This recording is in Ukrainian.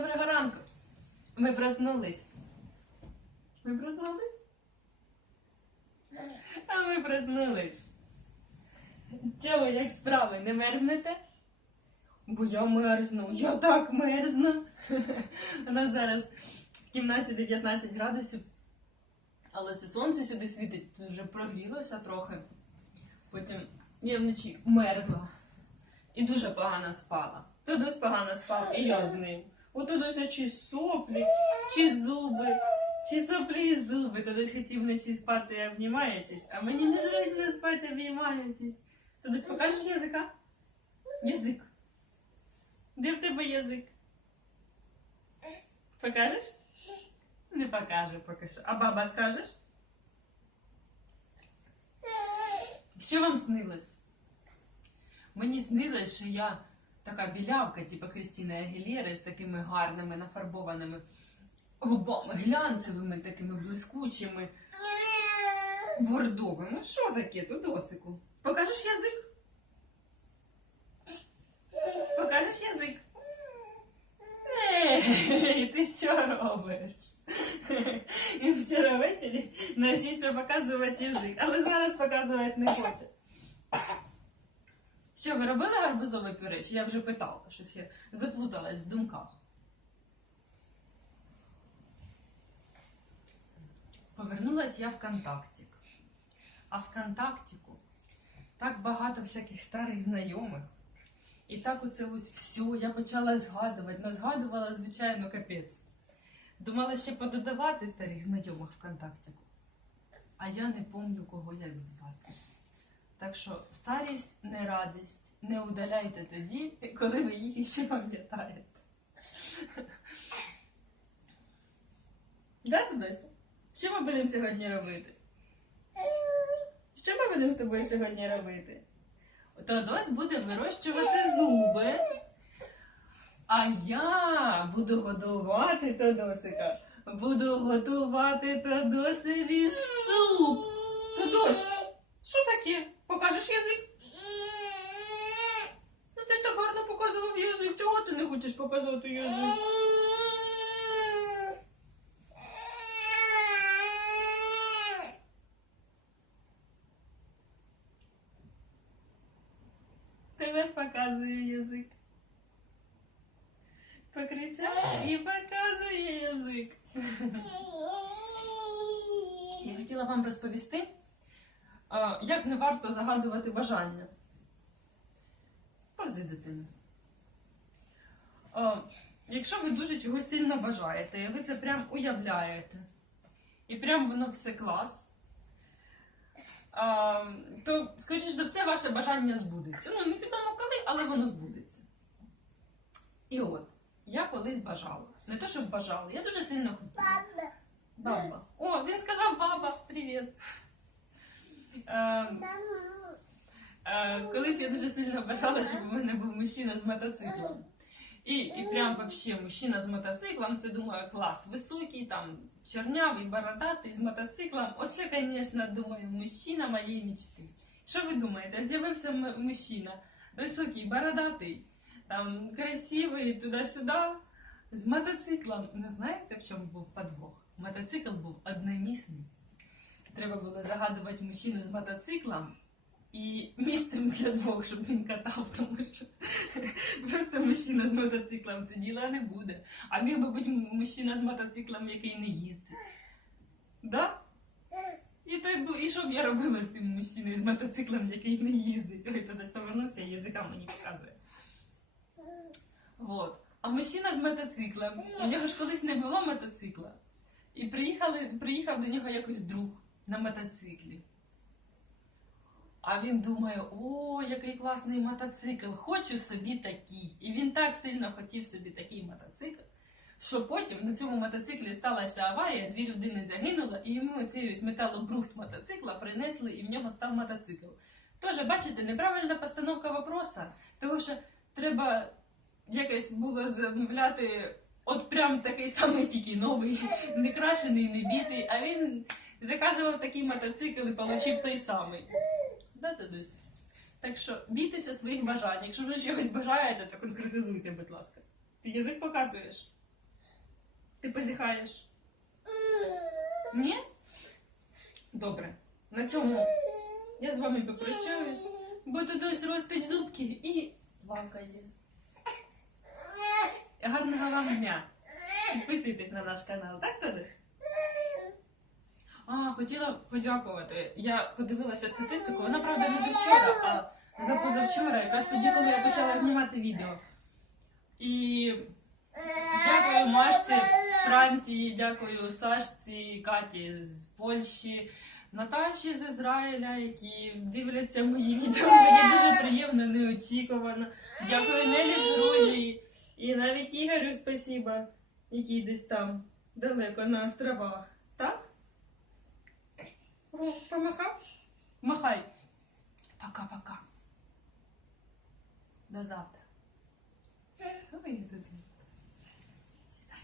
доброго ранку. Ми проснулись. Ми проснулись? А ми проснулись. Чого, як справи, не мерзнете? Бо я мерзну, я так мерзну. У нас зараз в кімнаті 19 градусів. Але це сонце сюди світить, тут вже прогрілося трохи. Потім я вночі мерзла і дуже погано спала. Тодусь погано спав, і я з ним. У Тодуся чи соплі, чи зуби, чи соплі і зуби. Тодусь хотів вночі спати і обнімаєтесь, а мені незручно спати обіймаєтесь. Тодусь покажеш язика? Язик. Де в тебе язик? Покажеш? Не покаже поки що. А баба скажеш? Що вам снилось? Мені снилось, що я Така білявка, типу Крістіна Агілєри, з такими гарними нафарбованими губами, глянцевими, такими блискучими, бордовими. Що таке тут досику? Покажеш язик? Покажеш язик? Ей, ти що робиш? Він вчора ввечері навчився показувати язик, але зараз показувати не хоче. Що, ви робили гарбузове пюре? Чи я вже питала? Щось я заплуталась в думках. Повернулась я в контактик. А в контактику так багато всяких старих знайомих. І так оце ось все, я почала згадувати. Ну, згадувала, звичайно, капець. Думала ще пододавати старих знайомих в контактику. А я не пам'ятаю, кого як звати. Так що старість не радість. Не удаляйте тоді, коли ви їх іще пам'ятаєте. Да, Тодося? Що ми будемо сьогодні робити? Що ми будемо з тобою сьогодні робити? Тодось буде вирощувати зуби. А я буду годувати Тодосика. Буду готувати Тодосові суп. Тодось, що таке? Покажеш язик? Ну ти ж так гарно показував язик. Чого ти не хочеш показати язик? Тепер показую язик. Покричав і показує язик. Я хотіла вам розповісти, як не варто загадувати бажання. Повзи дитину. Якщо ви дуже чогось сильно бажаєте, і ви це прям уявляєте, і прям воно все клас, то, скоріш за все, ваше бажання збудеться. Ну, невідомо коли, але воно збудеться. І от, я колись бажала. Не то, що бажала, я дуже сильно хотіла. Баба. Баба. О, він сказав баба, привіт. Е, е, колись я дуже сильно бажала, щоб у мене був мужчина з мотоциклом. І, і прям вообще мужчина з мотоциклом, це думаю, клас, високий, там, чорнявий, бородатий, з мотоциклом. Оце, звісно, думаю, мужчина моєї мечти. Що ви думаєте? З'явився мужчина, високий, бородатий, там, красивий, туди-сюди, з мотоциклом. Не знаєте, в чому був подвох? Мотоцикл був одномісний. Треба було загадувати мужчину з мотоциклом і місцем для двох, щоб він катав, тому що просто мужчина з мотоциклом це діла не буде. А міг би бути мужчина з мотоциклом, який не їздить. Да? І, бу- і що б я робила з тим мужчиною з мотоциклом, який не їздить? Ой, тоді повернувся і язика мені показує. Вот. А мужчина з мотоциклом. У нього ж колись не було мотоцикла. І приїхали, приїхав до нього якось друг на мотоциклі. А він думає, о, який класний мотоцикл, хочу собі такий. І він так сильно хотів собі такий мотоцикл, що потім на цьому мотоциклі сталася аварія, дві людини загинули, і йому цей металобрухт мотоцикла принесли, і в нього став мотоцикл. Тож, бачите, неправильна постановка вопроса, тому що треба якось було замовляти от прям такий самий тільки новий, не крашений, не бітий, а він заказував такий мотоцикл і отримав той самий. Так що бійтеся своїх бажань. Якщо ви чогось бажаєте, то конкретизуйте, будь ласка. Ти язик показуєш? Ти позіхаєш? Ні? Добре. На цьому я з вами попрощаюсь, бо Дудусь ростить зубки і плакає. Гарного вам дня! Підписуйтесь на наш канал, так, Дудусь? А, хотіла подякувати. Я подивилася статистику, вона правда не завчора, а за позавчора, якраз тоді, коли я почала знімати відео. І дякую Машці з Франції, дякую Сашці, Каті з Польщі, Наташі з Ізраїля, які дивляться мої відео. Мені дуже приємно, неочікувано. Дякую Нелі з Грузії. І навіть Ігорю спасіба, який десь там далеко на островах. Так? О, помахав? Махай. Пока-пока. До завтра. Ой, Дудя. Сідай.